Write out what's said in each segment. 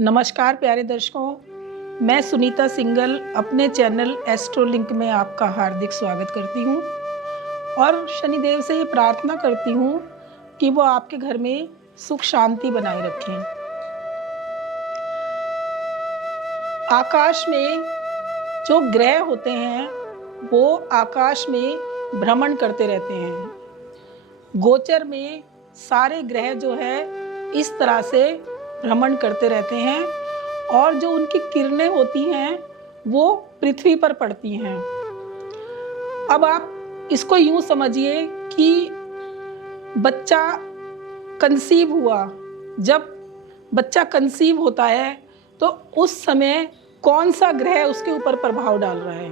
नमस्कार प्यारे दर्शकों, मैं सुनीता सिंगल अपने चैनल एस्ट्रोलिंक में आपका हार्दिक स्वागत करती हूँ और शनिदेव से ये प्रार्थना करती हूँ कि वो आपके घर में सुख शांति बनाए रखें। आकाश में जो ग्रह होते हैं वो आकाश में भ्रमण करते रहते हैं। गोचर में सारे ग्रह जो है इस तरह से भ्रमण करते रहते हैं और जो उनकी किरणें होती हैं वो पृथ्वी पर पड़ती हैं। अब आप इसको यूं समझिए कि बच्चा कंसीव हुआ, जब बच्चा कंसीव होता है तो उस समय कौन सा ग्रह उसके ऊपर प्रभाव डाल रहा है।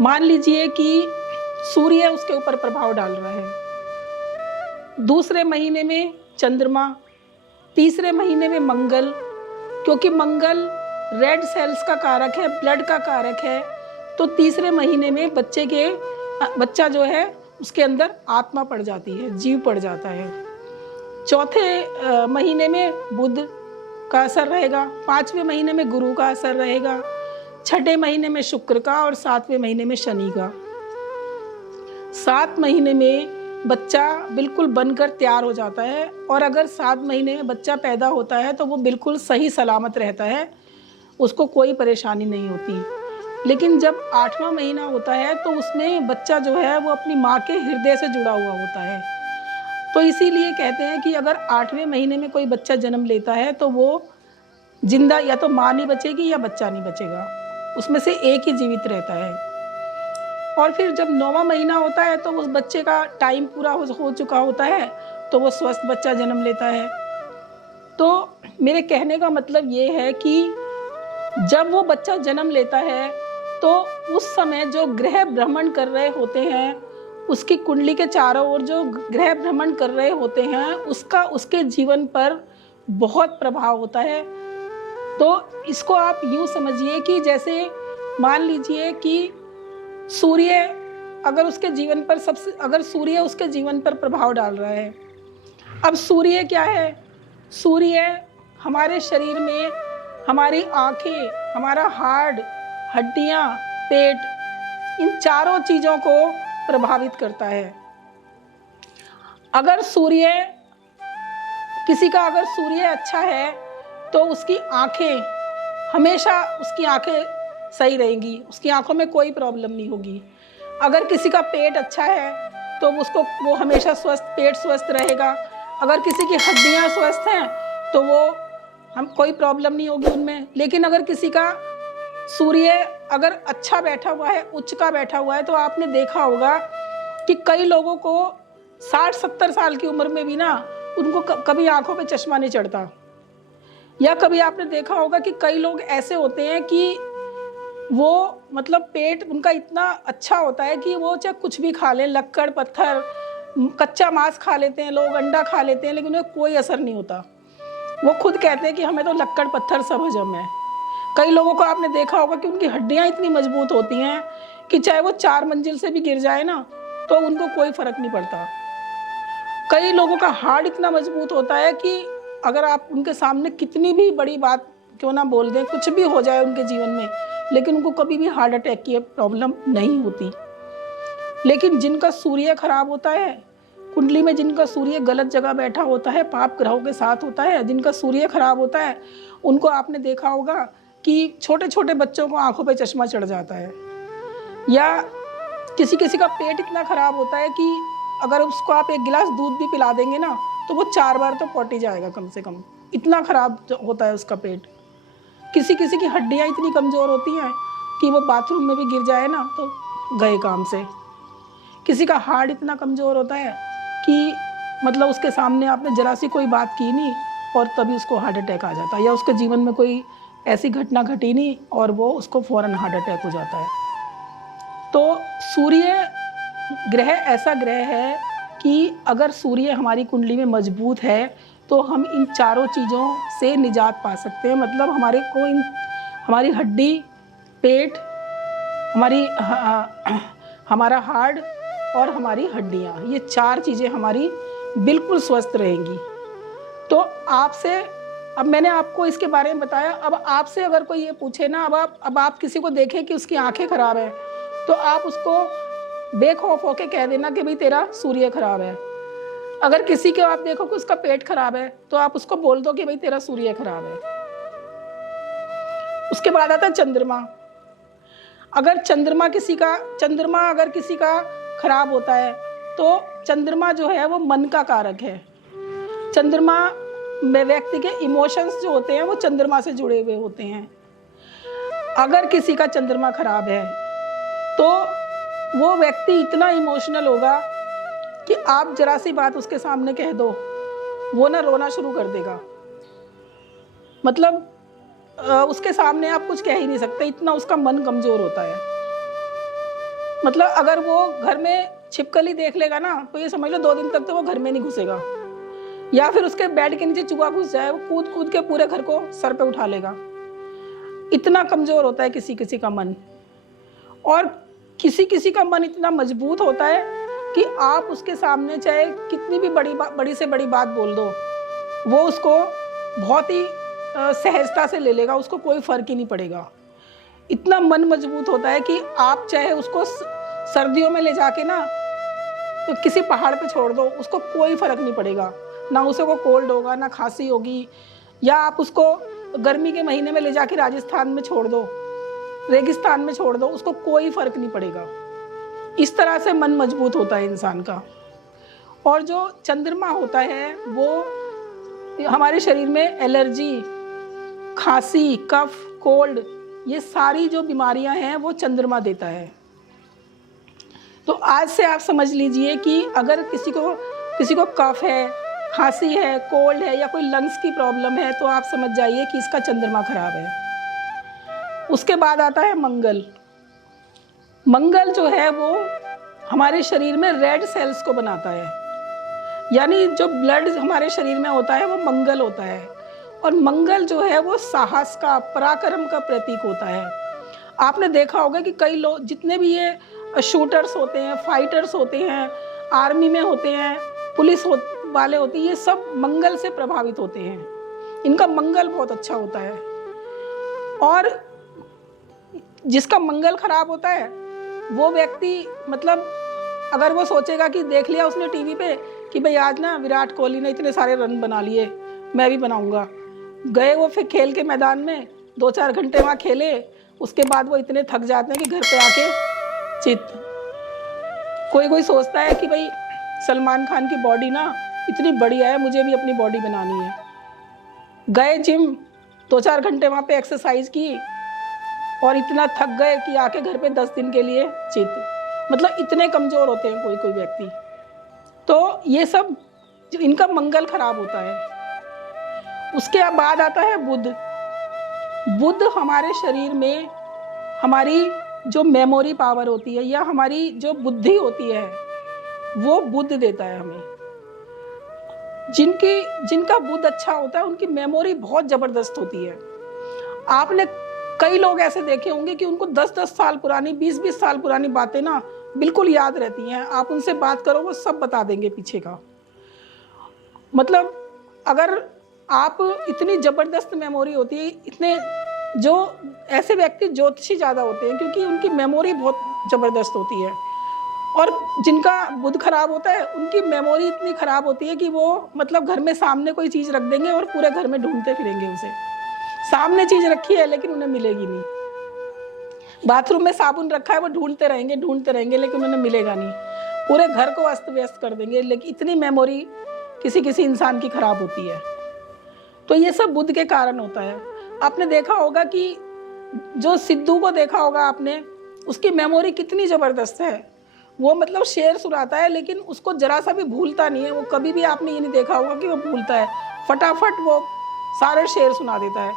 मान लीजिए कि सूर्य उसके ऊपर प्रभाव डाल रहा है, दूसरे महीने में चंद्रमा, तीसरे महीने में मंगल, क्योंकि मंगल रेड सेल्स का कारक है, ब्लड का कारक है, तो तीसरे महीने में बच्चा जो है उसके अंदर आत्मा पड़ जाती है, जीव पड़ जाता है। चौथे महीने में बुध का असर रहेगा, पांचवें महीने में गुरु का असर रहेगा, छठे महीने में शुक्र का और सातवें महीने में शनि का। 7 महीने में बच्चा बिल्कुल बनकर तैयार हो जाता है और अगर 7 महीने में बच्चा पैदा होता है तो वो बिल्कुल सही सलामत रहता है, उसको कोई परेशानी नहीं होती। लेकिन जब 8वां महीना होता है तो उसमें बच्चा जो है वो अपनी माँ के हृदय से जुड़ा हुआ होता है। तो इसीलिए कहते हैं कि अगर 8वें महीने में कोई बच्चा जन्म लेता है तो वो जिंदा, या तो माँ नहीं बचेगी या बच्चा नहीं बचेगा, उसमें से एक ही जीवित रहता है। और फिर जब 9वां महीना होता है तो उस बच्चे का टाइम पूरा हो चुका होता है तो वो स्वस्थ बच्चा जन्म लेता है। तो मेरे कहने का मतलब ये है कि जब वो बच्चा जन्म लेता है तो उस समय जो ग्रह भ्रमण कर रहे होते हैं, उसकी कुंडली के चारों ओर जो ग्रह भ्रमण कर रहे होते हैं उसका उसके जीवन पर बहुत प्रभाव होता है। तो इसको आप यूँ समझिए कि जैसे मान लीजिए कि सूर्य अगर उसके जीवन पर प्रभाव डाल रहा है। अब सूर्य क्या है? सूर्य हमारे शरीर में हमारी आंखें, हमारा हार्ट, हड्डियां, पेट, इन चारों चीजों को प्रभावित करता है। अगर सूर्य अच्छा है तो उसकी आंखें सही रहेंगी, उसकी आंखों में कोई प्रॉब्लम नहीं होगी। अगर किसी का पेट अच्छा है तो वो हमेशा पेट स्वस्थ रहेगा। अगर किसी की हड्डियां स्वस्थ हैं तो कोई प्रॉब्लम नहीं होगी उनमें। लेकिन अगर किसी का सूर्य अगर अच्छा बैठा हुआ है, उच्च का बैठा हुआ है, तो आपने देखा होगा कि कई लोगों को 60-70 साल की उम्र में भी ना उनको कभी आंखों पे चश्मा नहीं चढ़ता। या कभी आपने देखा होगा कि कई लोग ऐसे होते हैं कि वो मतलब पेट उनका इतना अच्छा होता है कि वो चाहे कुछ भी खा लें, लक्कड़ पत्थर, कच्चा मांस खा लेते हैं लोग, अंडा खा लेते हैं, लेकिन उन्हें कोई असर नहीं होता। वो खुद कहते हैं कि हमें तो लक्कड़ पत्थर सब हजम है। कई लोगों को आपने देखा होगा कि उनकी हड्डियां इतनी मजबूत होती हैं कि चाहे वो 4 मंजिल से भी गिर जाए ना तो उनको कोई फर्क नहीं पड़ता। कई लोगों का हार्ट इतना मजबूत होता है कि अगर आप उनके सामने कितनी भी बड़ी बात क्यों ना बोल दें, कुछ भी हो जाए उनके जीवन में, लेकिन उनको कभी भी हार्ट अटैक की प्रॉब्लम नहीं होती। लेकिन जिनका सूर्य खराब होता है, कुंडली में जिनका सूर्य गलत जगह बैठा होता है, पाप ग्रहों के साथ होता है, जिनका सूर्य खराब होता है, उनको आपने देखा होगा कि छोटे छोटे बच्चों को आंखों पे चश्मा चढ़ जाता है। या किसी का पेट इतना खराब होता है कि अगर उसको आप 1 गिलास दूध भी पिला देंगे ना तो वो 4 बार तो पॉटी जाएगा कम से कम, इतना खराब होता है उसका पेट। किसी की हड्डियां इतनी कमज़ोर होती हैं कि वो बाथरूम में भी गिर जाए ना तो गए काम से। किसी का हार्ट इतना कमज़ोर होता है कि मतलब उसके सामने आपने जरा सी कोई बात की नहीं और तभी उसको हार्ट अटैक आ जाता है, या उसके जीवन में कोई ऐसी घटना घटी नहीं और वो उसको फ़ौरन हार्ट अटैक हो जाता है। तो सूर्य ग्रह ऐसा ग्रह है कि अगर सूर्य हमारी कुंडली में मजबूत है तो हम इन चारों चीज़ों से निजात पा सकते हैं। मतलब हमारी हड्डी, पेट, हमारा हार्ट और हमारी हड्डियाँ, ये 4 चीज़ें हमारी बिल्कुल स्वस्थ रहेंगी। तो आपसे अब मैंने आपको इसके बारे में बताया। अब आपसे अगर कोई ये पूछे ना, अब आप किसी को देखें कि उसकी आंखें खराब है, तो आप उसको बेखौफ होके कह देना कि भाई तेरा सूर्य खराब है। अगर किसी को आप देखो कि उसका पेट खराब है, तो आप उसको बोल दो कि भाई तेरा सूर्य खराब है। उसके बाद आता है चंद्रमा। अगर चंद्रमा अगर किसी का खराब होता है, तो चंद्रमा जो है वो मन का कारक है। चंद्रमा में व्यक्ति के इमोशंस जो होते हैं वो चंद्रमा से जुड़े हुए होते हैं। अगर किसी का चंद्रमा खराब है तो वो व्यक्ति इतना इमोशनल होगा कि आप जरा सी बात उसके सामने कह दो, वो ना रोना शुरू कर देगा। मतलब उसके सामने आप कुछ कह ही नहीं सकते, इतना उसका मन कमजोर होता है। मतलब अगर वो घर में छिपकली देख लेगा ना, तो ये समझ लो 2 दिन तक तो वो घर में नहीं घुसेगा। या फिर उसके बेड के नीचे चूहा घुस जाए, वो कूद कूद के पूरे घर को सर पे उठा लेगा। इतना कमजोर होता है किसी किसी का मन। और किसी किसी का मन इतना मजबूत होता है कि आप उसके सामने चाहे कितनी भी बड़ी से बड़ी बात बोल दो, वो उसको बहुत ही सहजता से ले लेगा, उसको कोई फर्क ही नहीं पड़ेगा। इतना मन मजबूत होता है कि आप चाहे उसको सर्दियों में ले जाके ना तो किसी पहाड़ पे छोड़ दो, उसको कोई फर्क नहीं पड़ेगा। ना उसे को कोल्ड होगा, ना खांसी होगी। या आप उसको गर्मी के महीने में ले जाके राजस्थान में छोड़ दो, रेगिस्तान में छोड़ दो, उसको कोई फर्क नहीं पड़ेगा। इस तरह से मन मजबूत होता है इंसान का। और जो चंद्रमा होता है वो हमारे शरीर में एलर्जी, खांसी, कफ, कोल्ड, ये सारी जो बीमारियां हैं वो चंद्रमा देता है। तो आज से आप समझ लीजिए कि अगर किसी को कफ है, खांसी है, कोल्ड है या कोई लंग्स की प्रॉब्लम है, तो आप समझ जाइए कि इसका चंद्रमा खराब है। उसके बाद आता है मंगल। मंगल जो है वो हमारे शरीर में रेड सेल्स को बनाता है, यानी जो ब्लड हमारे शरीर में होता है वो मंगल होता है। और मंगल जो है वो साहस का, पराक्रम का प्रतीक होता है। आपने देखा होगा कि कई लोग, जितने भी ये शूटर्स होते हैं, फाइटर्स होते हैं, आर्मी में होते हैं, पुलिस वाले होते हैं, ये सब मंगल से प्रभावित होते हैं। इनका मंगल बहुत अच्छा होता है। और जिसका मंगल खराब होता है वो व्यक्ति, मतलब अगर वो सोचेगा कि देख लिया उसने टीवी पे कि भाई आज ना विराट कोहली ने इतने सारे रन बना लिए, मैं भी बनाऊंगा, गए वो फिर खेल के मैदान में 2-4 घंटे वहाँ खेले, उसके बाद वो इतने थक जाते हैं कि घर पे आके चित। कोई सोचता है कि भाई सलमान खान की बॉडी ना इतनी बढ़िया है, मुझे भी अपनी बॉडी बनानी है, गए जिम, 2-4 घंटे वहाँ पे एक्सरसाइज की और इतना थक गए कि आके घर पे 10 दिन के लिए चित। मतलब इतने कमजोर होते हैं कोई व्यक्ति। तो ये सब इनका मंगल खराब होता है। उसके बाद आता है बुध। बुध हमारे शरीर में हमारी जो मेमोरी पावर होती है या हमारी जो बुद्धि होती है वो बुध देता है हमें। जिनका बुध अच्छा होता है उनकी मेमोरी बहुत जबरदस्त होती है। आपने कई लोग ऐसे देखे होंगे कि उनको 10-10 साल पुरानी, 20-20 साल पुरानी बातें ना बिल्कुल याद रहती हैं। आप उनसे बात करो वो सब बता देंगे पीछे का। मतलब अगर आप इतनी जबरदस्त मेमोरी होती है, इतने जो ऐसे व्यक्ति ज्योतिषी ज़्यादा होते हैं क्योंकि उनकी मेमोरी बहुत ज़बरदस्त होती है। और जिनका बुध खराब होता है उनकी मेमोरी इतनी खराब होती है कि वो मतलब घर में सामने कोई चीज़ रख देंगे और पूरे घर में ढूंढते फिरेंगे उसे। सामने चीज़ रखी है लेकिन उन्हें मिलेगी नहीं। बाथरूम में साबुन रखा है, वो ढूंढते रहेंगे लेकिन उन्हें मिलेगा नहीं। पूरे घर को अस्त व्यस्त कर देंगे, लेकिन इतनी मेमोरी किसी इंसान की खराब होती है। तो ये सब बुध के कारण होता है। आपने देखा होगा कि जो सिद्धू को देखा होगा आपने, उसकी मेमोरी कितनी ज़बरदस्त है। वो मतलब शेर सुनाता है लेकिन उसको जरा सा भी भूलता नहीं है। वो कभी भी आपने ये नहीं देखा होगा कि वो भूलता है, फटाफट वो सारे शेर सुना देता है।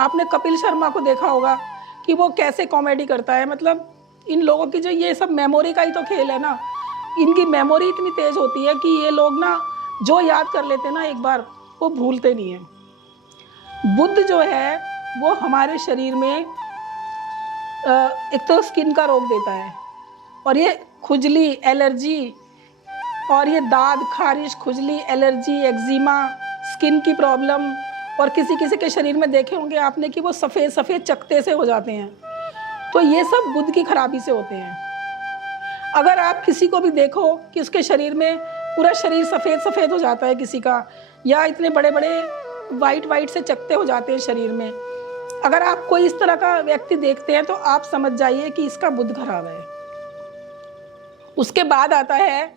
आपने कपिल शर्मा को देखा होगा कि वो कैसे कॉमेडी करता है। मतलब इन लोगों की जो ये सब मेमोरी का ही तो खेल है ना, इनकी मेमोरी इतनी तेज होती है कि ये लोग ना जो याद कर लेते हैं ना एक बार, वो भूलते नहीं हैं। बुध जो है वो हमारे शरीर में एक तो स्किन का रोग देता है, और ये खुजली, एलर्जी, और ये दाद, खारिश, खुजली, एलर्जी, एक्जिमा, स्किन की प्रॉब्लम और किसी किसी के शरीर में देखे होंगे आपने कि वो सफ़ेद सफ़ेद चकते से हो जाते हैं, तो ये सब बुध की खराबी से होते हैं। अगर आप किसी को भी देखो कि उसके शरीर में पूरा शरीर सफ़ेद सफ़ेद हो जाता है किसी का, या इतने बड़े बड़े वाइट वाइट से चकते हो जाते हैं शरीर में, अगर आप कोई इस तरह का व्यक्ति देखते हैं तो आप समझ जाइए कि इसका बुध खराब है। उसके बाद आता है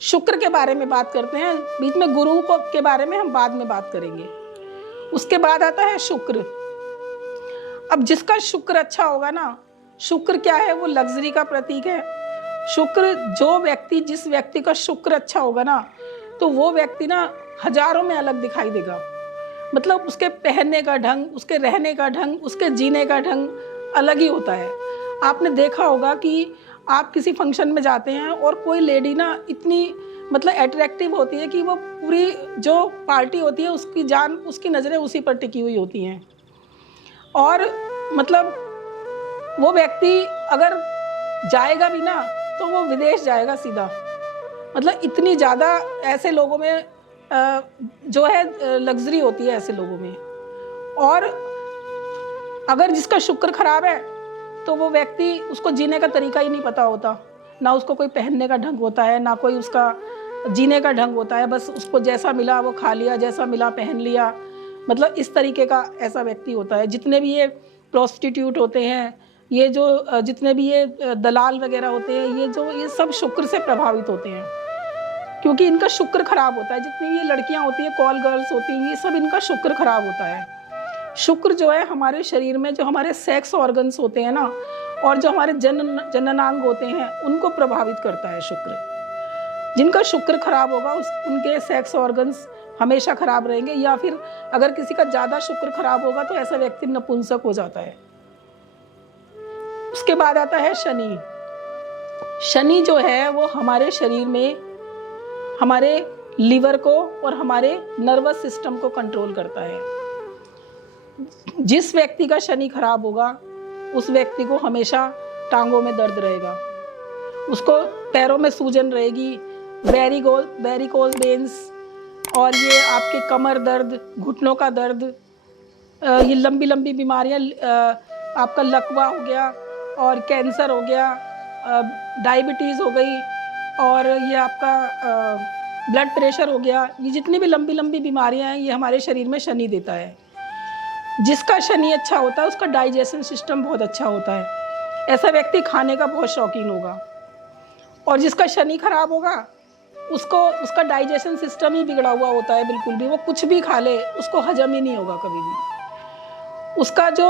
शुक्र के बारे में बात करते हैं, बीच में गुरु को के बारे में हम बाद में बात करेंगे। उसके बाद आता है शुक्र। अब जिसका शुक्र अच्छा होगा ना, शुक्र क्या है, वो लग्जरी का प्रतीक है। शुक्र जो व्यक्ति, जिस व्यक्ति का शुक्र अच्छा होगा ना, तो वो व्यक्ति ना हजारों में अलग दिखाई देगा। मतलब उसके पहनने का ढंग, उसके रहने का ढंग, उसके जीने का ढंग अलग ही होता है। आपने देखा होगा कि आप किसी फंक्शन में जाते हैं और कोई लेडी ना इतनी मतलब अट्रैक्टिव होती है कि वो पूरी जो पार्टी होती है उसकी जान, उसकी नज़रें उसी पर टिकी हुई होती हैं। और मतलब वो व्यक्ति अगर जाएगा भी ना तो वो विदेश जाएगा सीधा। मतलब इतनी ज़्यादा ऐसे लोगों में जो है लग्जरी होती है ऐसे लोगों में। और अगर जिसका शुक्र खराब है तो वो व्यक्ति, उसको जीने का तरीका ही नहीं पता होता, ना उसको कोई पहनने का ढंग होता है, ना कोई उसका जीने का ढंग होता है। बस उसको जैसा मिला वो खा लिया, जैसा मिला पहन लिया। मतलब इस तरीके का ऐसा व्यक्ति होता है। जितने भी ये प्रोस्टिट्यूट होते हैं, ये जो जितने भी ये दलाल वगैरह होते हैं, ये सब शुक्र से प्रभावित होते हैं, क्योंकि इनका शुक्र खराब होता है। जितनी ये लड़कियां होती हैं, कॉल गर्ल्स होती हैं, ये सब इनका शुक्र खराब होता है। शुक्र जो है हमारे शरीर में जो हमारे सेक्स ऑर्गन्स होते हैं ना, और जो हमारे जननांग होते हैं, उनको प्रभावित करता है शुक्र। जिनका शुक्र खराब होगा उनके सेक्स ऑर्गन्स हमेशा खराब रहेंगे, या फिर अगर किसी का ज़्यादा शुक्र खराब होगा तो ऐसा व्यक्ति नपुंसक हो जाता है। उसके बाद आता है शनि। शनि जो है वो हमारे शरीर में हमारे लीवर को और हमारे नर्वस सिस्टम को कंट्रोल करता है। जिस व्यक्ति का शनि खराब होगा उस व्यक्ति को हमेशा टांगों में दर्द रहेगा, उसको पैरों में सूजन रहेगी, वेरिकोज वेन्स, और ये आपके कमर दर्द, घुटनों का दर्द, ये लंबी लंबी बीमारियां, आपका लकवा हो गया और कैंसर हो गया, डायबिटीज़ हो गई, और ये आपका ब्लड प्रेशर हो गया। ये जितनी भी लंबी लंबी बीमारियां हैं ये हमारे शरीर में शनि देता है। जिसका शनि अच्छा होता है उसका डाइजेशन सिस्टम बहुत अच्छा होता है। ऐसा व्यक्ति खाने का बहुत शौकीन होगा। और जिसका शनि खराब होगा उसका डाइजेशन सिस्टम ही बिगड़ा हुआ होता है बिल्कुल भी। वो कुछ भी खा ले उसको हजम ही नहीं होगा कभी भी। उसका जो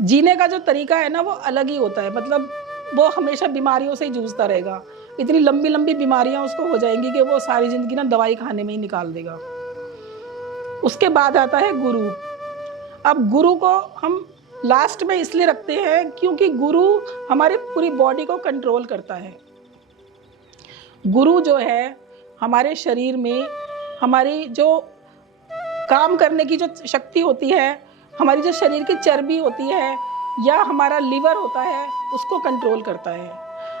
जीने का जो तरीका है ना वो अलग ही होता है। मतलब वो हमेशा बीमारियों से ही जूझता रहेगा। इतनी लंबी लंबी बीमारियां उसको हो जाएंगी कि वो सारी जिंदगी ना दवाई खाने में ही निकाल देगा। उसके बाद आता है गुरु। अब गुरु को हम लास्ट में इसलिए रखते हैं क्योंकि गुरु हमारी पूरी बॉडी को कंट्रोल करता है। गुरु जो है हमारे शरीर में हमारी जो काम करने की जो शक्ति होती है, हमारी जो शरीर की चर्बी होती है या हमारा लीवर होता है, उसको कंट्रोल करता है।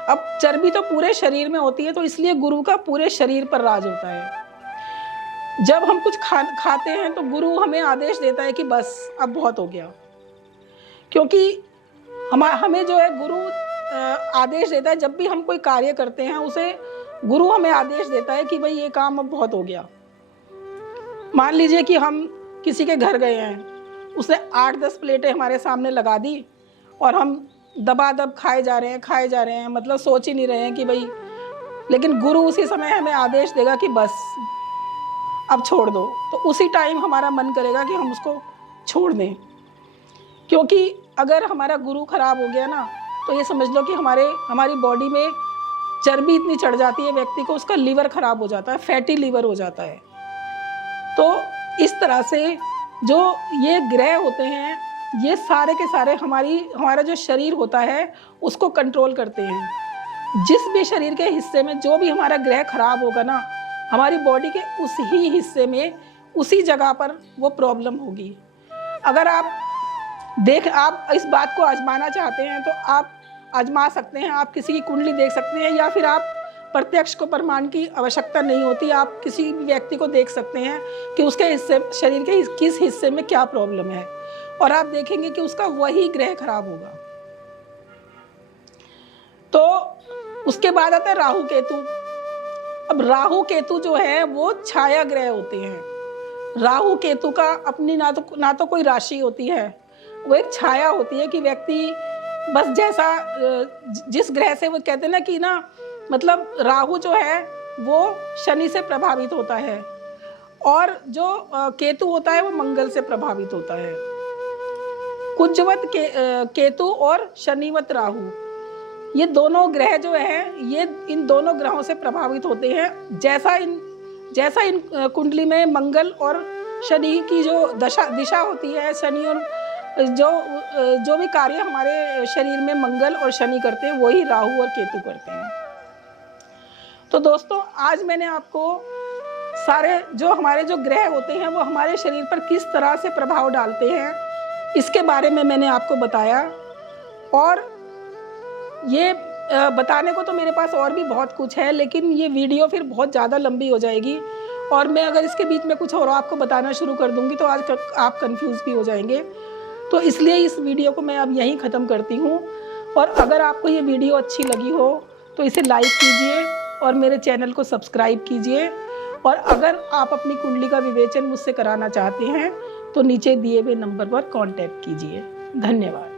अब चर्बी तो पूरे शरीर में होती है, तो इसलिए गुरु का पूरे शरीर पर राज होता है। जब हम कुछ खाते हैं तो गुरु हमें आदेश देता है कि बस अब बहुत हो गया, क्योंकि हमें जो है गुरु आदेश देता है। जब भी हम कोई कार्य करते हैं उसे गुरु हमें आदेश देता है कि भाई ये काम अब बहुत हो गया। मान लीजिए कि हम किसी के घर गए हैं, उसने 8-10 प्लेटें हमारे सामने लगा दी और हम दबादब खाए जा रहे हैं, मतलब सोच ही नहीं रहे हैं कि भाई, लेकिन गुरु उसी समय हमें आदेश देगा कि बस अब छोड़ दो। तो उसी टाइम हमारा मन करेगा कि हम उसको छोड़ दें, क्योंकि अगर हमारा गुरु खराब हो गया ना तो ये समझ लो कि हमारी बॉडी में चर्बी इतनी चढ़ जाती है व्यक्ति को, उसका लीवर खराब हो जाता है, फैटी लीवर हो जाता है। तो इस तरह से जो ये ग्रह होते हैं ये सारे के सारे हमारा जो शरीर होता है उसको कंट्रोल करते हैं। जिस भी शरीर के हिस्से में जो भी हमारा ग्रह खराब होगा ना, हमारी बॉडी के उस ही हिस्से में उसी जगह पर वो प्रॉब्लम होगी। अगर आप इस बात को आजमाना चाहते हैं तो आप आजमा सकते हैं। आप किसी की कुंडली देख सकते हैं, या फिर आप प्रत्यक्ष को प्रमाण की आवश्यकता नहीं होती। आप किसी भी व्यक्ति को देख सकते हैं कि उसके हिस्से, शरीर के किस हिस्से में क्या प्रॉब्लम है, और आप देखेंगे कि उसका वही ग्रह खराब होगा। तो उसके बाद आता है राहु केतु। अब राहु केतु जो है वो छाया ग्रह होते हैं। राहु केतु का अपनी ना तो कोई राशि होती है, वो एक छाया होती है कि व्यक्ति बस जैसा जिस ग्रह से, वो कहते हैं ना कि ना, मतलब राहु जो है वो शनि से प्रभावित होता है, और जो केतु होता है वो मंगल से प्रभावित होता है। कुजवत केतु और शनिवत राहु, ये दोनों ग्रह जो है ये इन दोनों ग्रहों से प्रभावित होते हैं। जैसा इन कुंडली में मंगल और शनि की जो दिशा होती है, शनि और जो भी कार्य हमारे शरीर में मंगल और शनि करते हैं वही राहु और केतु करते हैं। तो दोस्तों, आज मैंने आपको सारे जो हमारे जो ग्रह होते हैं वो हमारे शरीर पर किस तरह से प्रभाव डालते हैं, इसके बारे में मैंने आपको बताया। और ये बताने को तो मेरे पास और भी बहुत कुछ है, लेकिन ये वीडियो फिर बहुत ज़्यादा लंबी हो जाएगी, और मैं अगर इसके बीच में कुछ और आपको बताना शुरू कर दूंगी तो आज आप कंफ्यूज भी हो जाएंगे। तो इसलिए इस वीडियो को मैं अब यहीं ख़त्म करती हूँ। और अगर आपको ये वीडियो अच्छी लगी हो तो इसे लाइक कीजिए और मेरे चैनल को सब्सक्राइब कीजिए। और अगर आप अपनी कुंडली का विवेचन मुझसे कराना चाहते हैं तो नीचे दिए हुए नंबर पर कांटेक्ट कीजिए। धन्यवाद।